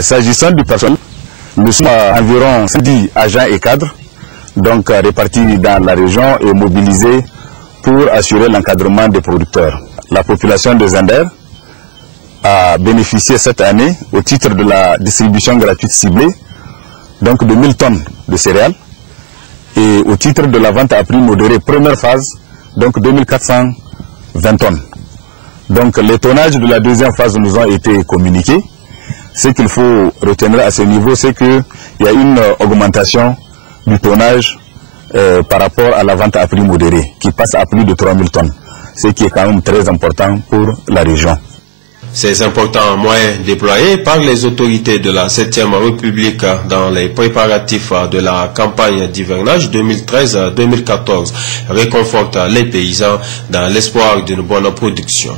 S'agissant du personnel, nous sommes environ 10 agents et cadres, donc répartis dans la région et mobilisés pour assurer l'encadrement des producteurs. La population de Zender a bénéficié cette année au titre de la distribution gratuite ciblée, donc de 1000 tonnes de céréales, et au titre de la vente à prix modéré première phase, donc 2420 tonnes. Donc les tonnages de la deuxième phase nous ont été communiqués. Ce qu'il faut retenir à ce niveau, c'est qu'il y a une augmentation du tonnage par rapport à la vente à prix modéré, qui passe à plus de 3000 tonnes, ce qui est quand même très important pour la région. Ces importants moyens déployés par les autorités de la 7e République dans les préparatifs de la campagne d'hivernage 2013-2014 réconfortent les paysans dans l'espoir d'une bonne production.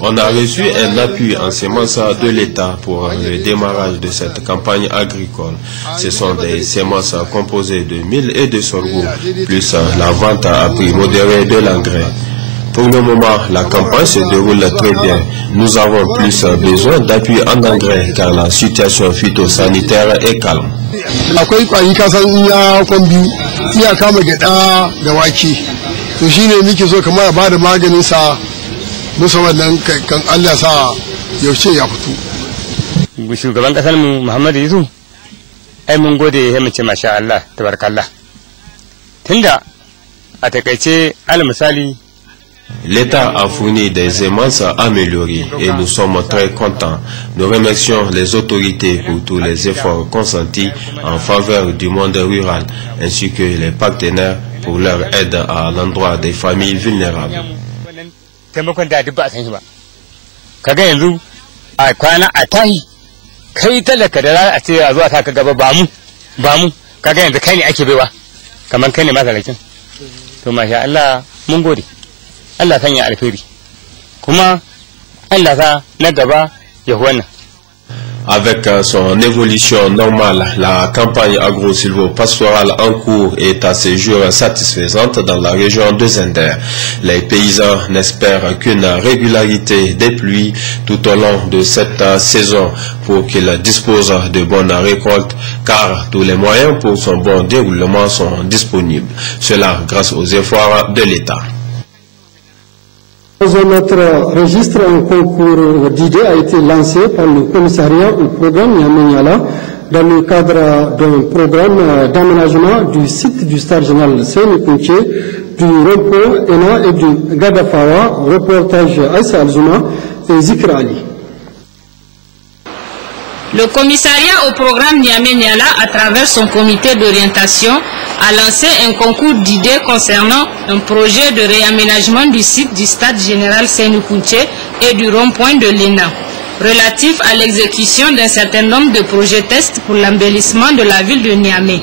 On a reçu un appui en semences de l'État pour le démarrage de cette campagne agricole. Ce sont des semences composées de mil et de sorgho, plus la vente à prix modéré de l'engrais. Pour le moment, la campagne se déroule très bien. Nous avons plus besoin d'appui en engrais car la situation phytosanitaire est calme. Shugaban kasar mu Muhammad Yusuf ai mun gode ya mace masha Allah tabarakallah tunda a takaice al misali l'État a fourni des semences améliorées et nous sommes très contents. Nous remercions les autorités pour tous les efforts consentis en faveur du monde rural ainsi que les partenaires pour leur aide à l'endroit des familles vulnérables. Kaga yanzu a kwana a tahi kai talaka da za a ce a zuwa ta ka gaba ba mu kaga yanzu kai ne ake baiwa kamar kai ne masalakin to masha Allah mun gode Allah sanya alheri kuma Allah sa na gaba ya wannan. Avec son évolution normale, la campagne agro-silvo-pastorale en cours est à ce jour satisfaisante dans la région de Zender. Les paysans n'espèrent qu'une régularité des pluies tout au long de cette saison pour qu'ils disposent de bonnes récoltes, car tous les moyens pour son bon déroulement sont disponibles. Cela grâce aux efforts de l'État. Dans notre registre, un concours d'idées a été lancé par le commissariat au programme Niamey-Niala dans le cadre d'un programme d'aménagement du site du stade général Séni-Kounché, du rond-point ENA et du Gadafawa, reportage Aïssa Alzouma et Zikra Ali. Le commissariat au programme Niamey-Niala, à travers son comité d'orientation, a lancé un concours d'idées concernant un projet de réaménagement du site du stade général Séni-Kounché et du rond-point de l'ENA, relatif à l'exécution d'un certain nombre de projets tests pour l'embellissement de la ville de Niamey.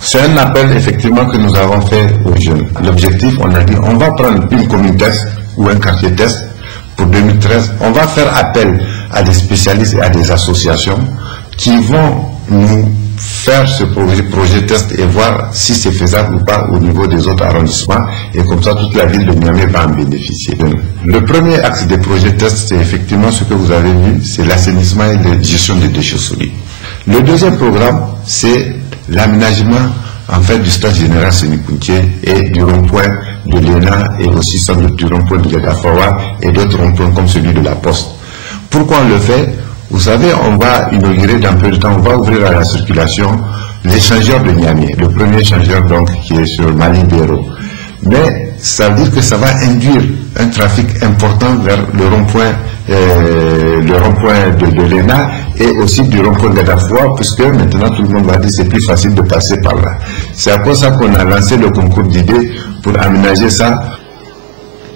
C'est un appel effectivement que nous avons fait aux jeunes. L'objectif, on a dit, on va prendre une commune test ou un quartier test pour 2013. On va faire appel à des spécialistes et à des associations qui vont nous faire ce projet test et voir si c'est faisable ou pas au niveau des autres arrondissements, et comme ça toute la ville de Niamey va en bénéficier. Donc, le premier axe des projets test, c'est effectivement ce que vous avez vu, c'est l'assainissement et la gestion des déchets solides. Le deuxième programme, c'est l'aménagement en fait du stade général Séni-Kounché et du rond-point de l'ENA et aussi sans doute du rond-point de Gadafawa et d'autres ronds-points comme celui de la Poste. Pourquoi on le fait? Vous savez, on va inaugurer dans peu de temps, on va ouvrir à la circulation l'échangeur de Niamey, le premier échangeur donc qui est sur Mali-Béro. Mais ça veut dire que ça va induire un trafic important vers le rond-point de l'ENA et aussi du rond-point de Gadafawa, puisque maintenant tout le monde va dire que c'est plus facile de passer par là. C'est à cause de ça qu'on a lancé le concours d'idées pour aménager ça.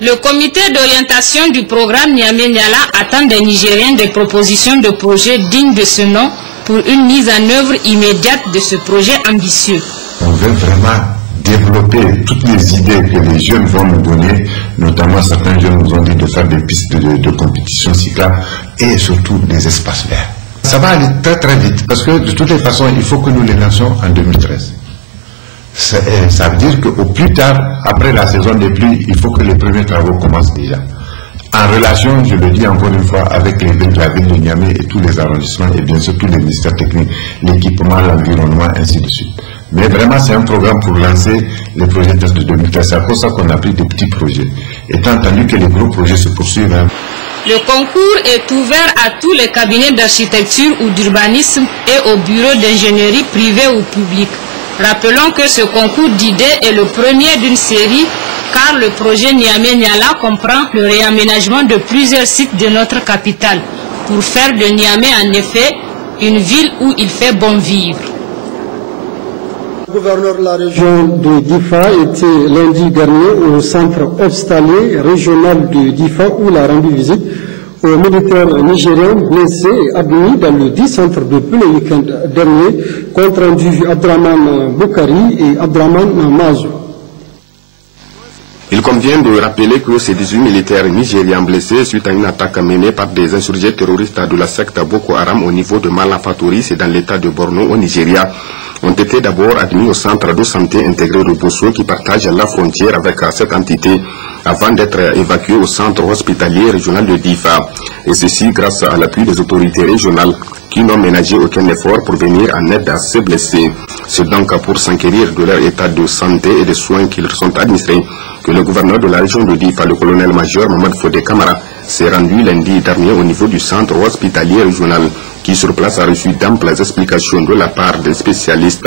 Le comité d'orientation du programme Niamey-Niala attend des Nigériens des propositions de projets dignes de ce nom pour une mise en œuvre immédiate de ce projet ambitieux. On veut vraiment développer toutes les idées que les jeunes vont nous donner, notamment certains jeunes nous ont dit de faire des pistes de compétition cyclable et surtout des espaces verts. Ça va aller très très vite parce que de toutes les façons, il faut que nous les lancions en 2013. Ça veut dire qu'au plus tard, après la saison des pluies, il faut que les premiers travaux commencent déjà. En relation, je le dis encore une fois, avec la ville de Niamey et tous les arrondissements et bien sûr tous les ministères techniques, l'équipement, l'environnement, ainsi de suite. Mais vraiment, c'est un programme pour lancer les projets de 2013. C'est à cause de ça qu'on a pris des petits projets. Étant entendu que les gros projets se poursuivent. Le concours est ouvert à tous les cabinets d'architecture ou d'urbanisme et aux bureaux d'ingénierie privés ou publics. Rappelons que ce concours d'idées est le premier d'une série car le projet Niamey-Niala comprend le réaménagement de plusieurs sites de notre capitale pour faire de Niamey en effet une ville où il fait bon vivre. Le gouverneur de la région de Difa était lundi dernier au centre hospitalier régional de Difa où il a rendu visite aux militaires nigériens blessés et admis dans le 10 centre depuis le week-end dernier, compte rendu Abdraman Boukari et Abdraman Mazou. Il convient de rappeler que ces 18 militaires nigériens blessés suite à une attaque menée par des insurgés terroristes de la secte Boko Haram au niveau de Malafatouri, c'est dans l'état de Borno au Nigeria, ont été d'abord admis au centre de santé intégré de Bosso qui partage la frontière avec cette entité avant d'être évacués au centre hospitalier régional de Difa. Et ceci grâce à l'appui des autorités régionales qui n'ont ménagé aucun effort pour venir en aide à ces blessés. C'est donc pour s'enquérir de leur état de santé et des soins qui leur sont administrés que le gouverneur de la région de Difa, le colonel-major Mohamed Fodé Kamara, s'est rendu lundi dernier au niveau du centre hospitalier régional qui sur place a reçu d'amples explications de la part des spécialistes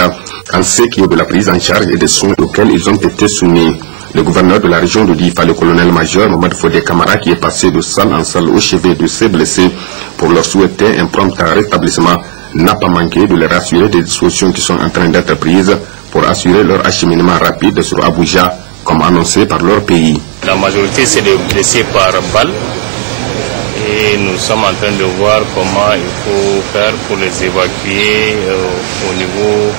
en ce qui est de la prise en charge et des soins auxquels ils ont été soumis. Le gouverneur de la région de Difa, le colonel-major Mohamed Fodé Kamara, qui est passé de salle en salle au chevet de ces blessés pour leur souhaiter un prompt rétablissement, n'a pas manqué de les rassurer des dispositions qui sont en train d'être prises pour assurer leur acheminement rapide sur Abuja, comme annoncé par leur pays. La majorité, c'est des blessés par balle. Et nous sommes en train de voir comment il faut faire pour les évacuer au niveau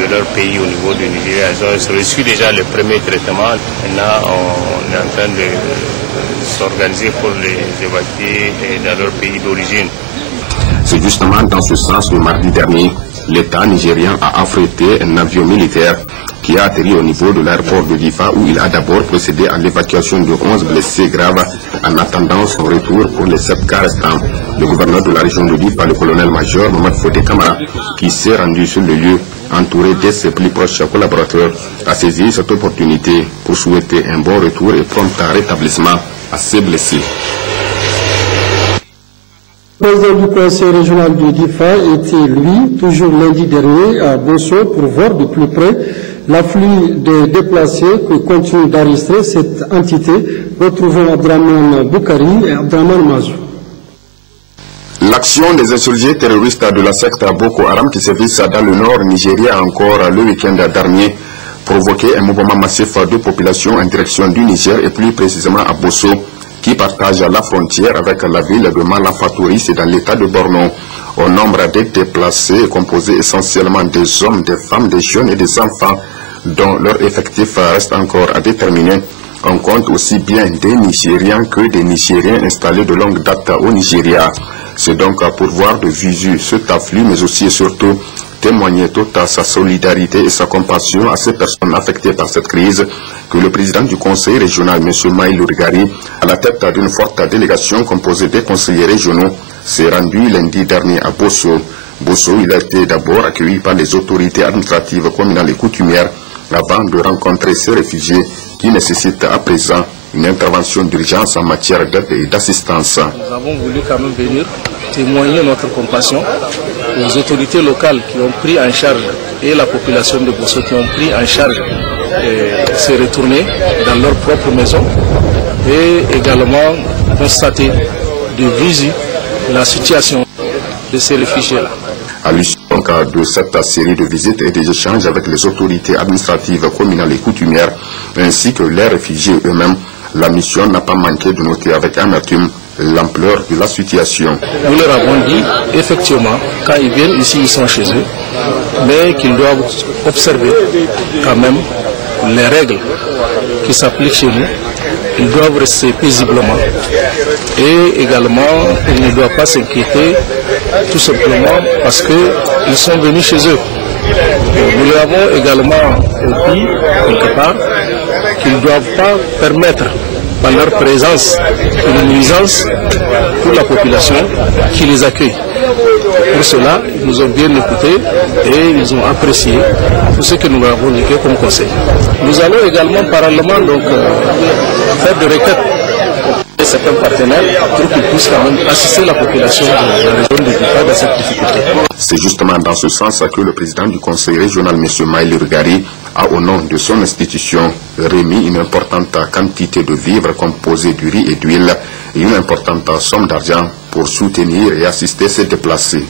de leur pays, au niveau du Nigeria. Ils ont reçu déjà le premier traitement. Maintenant, on est en train de s'organiser pour les évacuer dans leur pays d'origine. C'est justement dans ce sens que mardi dernier, l'État nigérien a affrété un avion militaire qui a atterri au niveau de l'aéroport de Difa où il a d'abord procédé à l'évacuation de 11 blessés graves en attendant son retour pour les 7 cas restants. Le gouverneur de la région de Difa, le colonel-major Mohamed Fodé Kamara, qui s'est rendu sur le lieu, entouré de ses plus proches collaborateurs, a saisi cette opportunité pour souhaiter un bon retour et prompt rétablissement à ces blessés. Le président du conseil régional de Difa était, lui, toujours lundi dernier à Bosso pour voir de plus près l'afflux des déplacés que continue d'enregistrer cette entité. Retrouvons Abdraman Boukari et Abdraman Mazou. L'action des insurgés terroristes de la secte Boko Haram qui sévissent dans le nord Nigeria encore le week-end dernier provoqué un mouvement massif de population en direction du Niger et plus précisément à Bosso, qui partage la frontière avec la ville de Malafatouri, c'est dans l'état de Borno. Au nombre des déplacés composé essentiellement des hommes, des femmes, des jeunes et des enfants dont leur effectif reste encore à déterminer. On compte aussi bien des Nigériens que des Nigériens installés de longue date au Nigeria. C'est donc pour voir de visu cet afflux, mais aussi et surtout témoigner toute sa solidarité et sa compassion à ces personnes affectées par cette crise que le président du conseil régional, M. Maïl Urgari, à la tête d'une forte délégation composée des conseillers régionaux, s'est rendu lundi dernier à Bosso. Bosso, il a été d'abord accueilli par les autorités administratives communales et coutumières avant de rencontrer ces réfugiés qui nécessitent à présent une intervention d'urgence en matière d'aide et d'assistance. Nous avons voulu quand même venir témoigner notre compassion aux autorités locales qui ont pris en charge et la population de Bosso qui ont pris en charge se retourner dans leur propre maison et également constater de visu la situation de ces réfugiés-là. À l'issue de cette série de visites et des échanges avec les autorités administratives communales et coutumières, ainsi que les réfugiés eux-mêmes, la mission n'a pas manqué de noter avec amertume l'ampleur de la situation. Nous leur avons dit, effectivement, quand ils viennent ici, ils sont chez eux, mais qu'ils doivent observer quand même les règles qui s'appliquent chez nous. Ils doivent rester paisiblement et également, ils ne doivent pas s'inquiéter tout simplement parce qu'ils sont venus chez eux. Nous leur avons également dit, quelque part, qu'ils ne doivent pas permettre, par leur présence, une nuisance pour la population qui les accueille. Pour cela, ils nous ont bien écoutés et ils ont apprécié tout ce que nous leur avons dit comme conseil. Nous allons également parallèlement donc, faire des requêtes auprès de certains partenaires pour qu'ils puissent quand même assister la population de la région de Difa dans cette difficulté. C'est justement dans ce sens que le président du conseil régional, M. Maïli Rugari, a au nom de son institution remis une importante quantité de vivres composés du riz et d'huile et une importante somme d'argent pour soutenir et assister ces déplacés.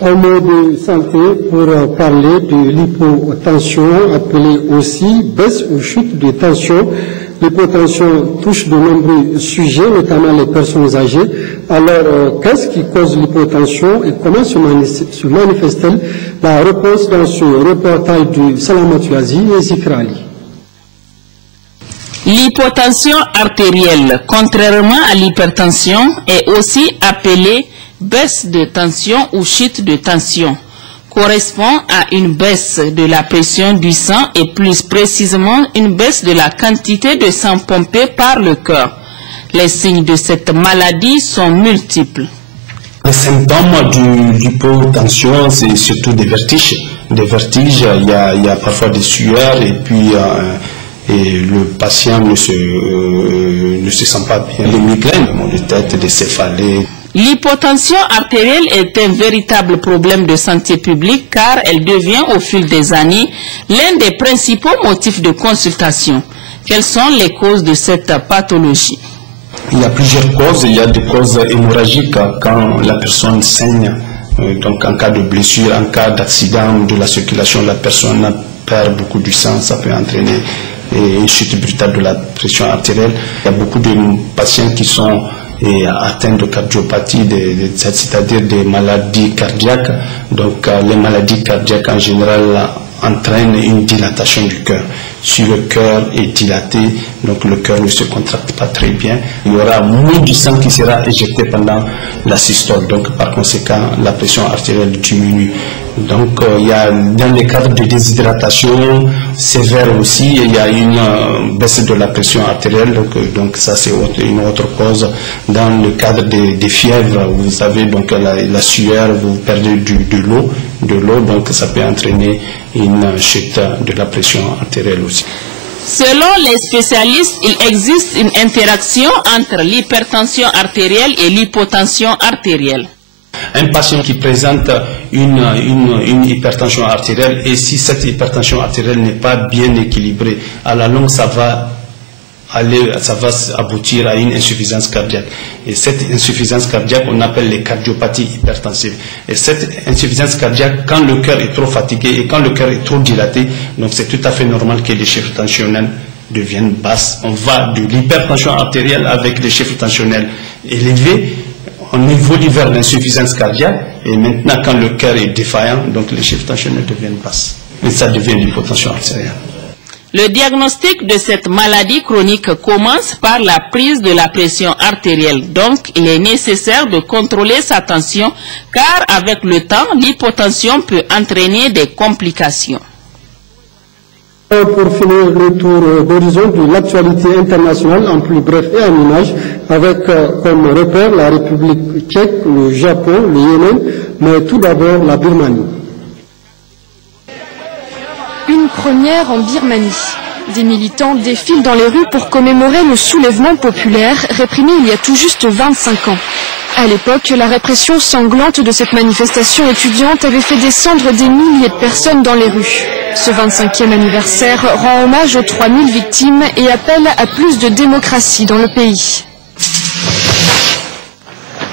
Un mot de santé pour parler de l'hypotension, appelée aussi baisse ou chute de tension. L'hypotension touche de nombreux sujets, notamment les personnes âgées. Alors, qu'est-ce qui cause l'hypotension et comment se manifeste-t-elle? La réponse dans ce reportage de Salamatou Aziz et Zikrali. L'hypotension artérielle, contrairement à l'hypertension, est aussi appelée baisse de tension ou chute de tension. Correspond à une baisse de la pression du sang et plus précisément une baisse de la quantité de sang pompé par le cœur. Les signes de cette maladie sont multiples. Les symptômes de l'hypotension, c'est surtout des vertiges. Des vertiges, il y a parfois des sueurs et puis et le patient ne se sent pas bien. Les migraines, mal de tête, des céphalées. L'hypotension artérielle est un véritable problème de santé publique car elle devient au fil des années l'un des principaux motifs de consultation. Quelles sont les causes de cette pathologie? Il y a plusieurs causes. Il y a des causes hémorragiques quand la personne saigne. Donc en cas de blessure, en cas d'accident de la circulation, la personne perd beaucoup du sang, ça peut entraîner une chute brutale de la pression artérielle. Il y a beaucoup de patients qui sont atteints de cardiopathie, c'est-à-dire des maladies cardiaques. Donc les maladies cardiaques en général entraînent une dilatation du cœur. Si le cœur est dilaté, donc le cœur ne se contracte pas très bien, il y aura moins du sang qui sera éjecté pendant la systole. Donc par conséquent, la pression artérielle diminue. Donc il y a dans les cadres de déshydratation sévère aussi, il y a une baisse de la pression artérielle, donc ça c'est une autre cause. Dans le cadre des fièvres, vous savez, donc la sueur, vous perdez de l'eau, donc ça peut entraîner une chute de la pression artérielle aussi. Selon les spécialistes, il existe une interaction entre l'hypertension artérielle et l'hypotension artérielle. Un patient qui présente une hypertension artérielle, et si cette hypertension artérielle n'est pas bien équilibrée, à la longue ça va aboutir à une insuffisance cardiaque. Et cette insuffisance cardiaque, on appelle les cardiopathies hypertensives. Et cette insuffisance cardiaque, quand le cœur est trop fatigué et quand le cœur est trop dilaté, donc c'est tout à fait normal que les chiffres tensionnels deviennent basses. On va de l'hypertension artérielle avec des chiffres tensionnels élevés, on évolue vers l'insuffisance cardiaque, et maintenant quand le cœur est défaillant, donc les chiffres tensionnels deviennent basses. Et ça devient l'hypotension artérielle. Le diagnostic de cette maladie chronique commence par la prise de la pression artérielle. Donc, il est nécessaire de contrôler sa tension, car avec le temps, l'hypotension peut entraîner des complications. Pour finir le tour d'horizon de l'actualité internationale en plus bref et en image, avec comme repère la République tchèque, le Japon, le Yémen, mais tout d'abord la Birmanie. Une première en Birmanie. Des militants défilent dans les rues pour commémorer le soulèvement populaire réprimé il y a tout juste 25 ans. À l'époque, la répression sanglante de cette manifestation étudiante avait fait descendre des milliers de personnes dans les rues. Ce 25e anniversaire rend hommage aux 3000 victimes et appelle à plus de démocratie dans le pays.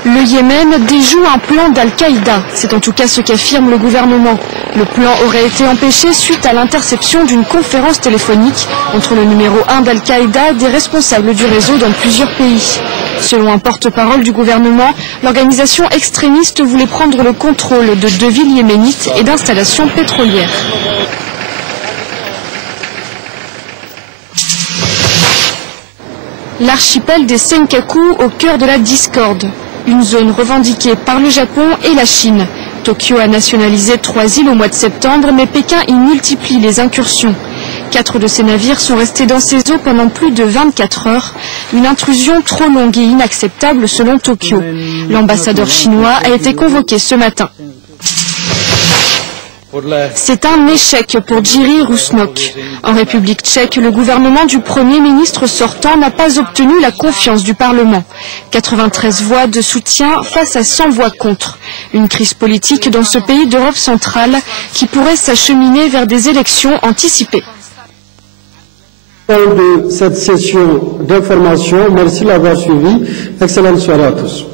Le Yémen déjoue un plan d'Al-Qaïda, c'est en tout cas ce qu'affirme le gouvernement. Le plan aurait été empêché suite à l'interception d'une conférence téléphonique entre le numéro 1 d'Al-Qaïda et des responsables du réseau dans plusieurs pays. Selon un porte-parole du gouvernement, l'organisation extrémiste voulait prendre le contrôle de 2 villes yéménites et d'installations pétrolières. L'archipel des Senkaku au cœur de la discorde. Une zone revendiquée par le Japon et la Chine. Tokyo a nationalisé 3 îles au mois de septembre, mais Pékin y multiplie les incursions. 4 de ces navires sont restés dans ces eaux pendant plus de 24 heures. Une intrusion trop longue et inacceptable selon Tokyo. L'ambassadeur chinois a été convoqué ce matin. C'est un échec pour Jiří Rusnok. En République tchèque, le gouvernement du Premier ministre sortant n'a pas obtenu la confiance du Parlement. 93 voix de soutien face à 100 voix contre. Une crise politique dans ce pays d'Europe centrale qui pourrait s'acheminer vers des élections anticipées. Fin de cette session d'information. Merci d'avoir suivi. Excellente soirée à tous.